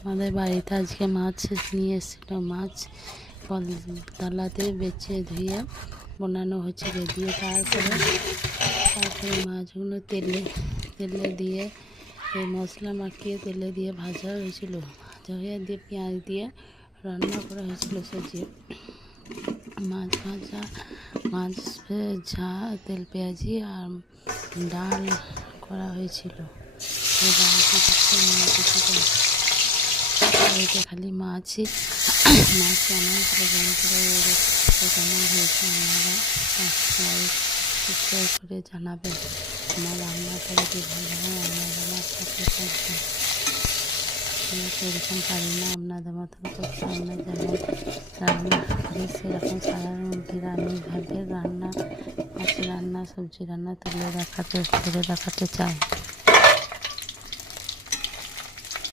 আমাদের বাড়িতে আজকে মাছ নিয়ে এসেছিলো। মাছ তালাতে বেছে ধুয়ে বানানো হচ্ছিল দিয়ে তারপরে মাছগুলো তেলে দিয়ে মশলা মাখিয়ে তেলে দিয়ে ভাজা হয়েছিল। ভাজা হয়ে দিয়ে পেঁয়াজ দিয়ে রান্না করা হয়েছিল সবজি। মাছ ভাজা, মাছ তেল পেঁয়াজি আর ডাল করা হয়েছিল। বাড়িতে খালি মাছই মাছ কেমন করে কেমন হয়েছে আপনারা সাবস্ক্রাইব করে জানাবেন। আমার রান্নাটা যদি ভালো হয় আপনারা আমার সাথে থাকবেন। আমরা সেরকম পারি না, আপনাদের মতো আমরা যেমন রান্না করি সেরকম সাধারণ নিরামিষভাবে রান্না, মাছ রান্না, সবজি রান্না তুলে দেখাতে চাই।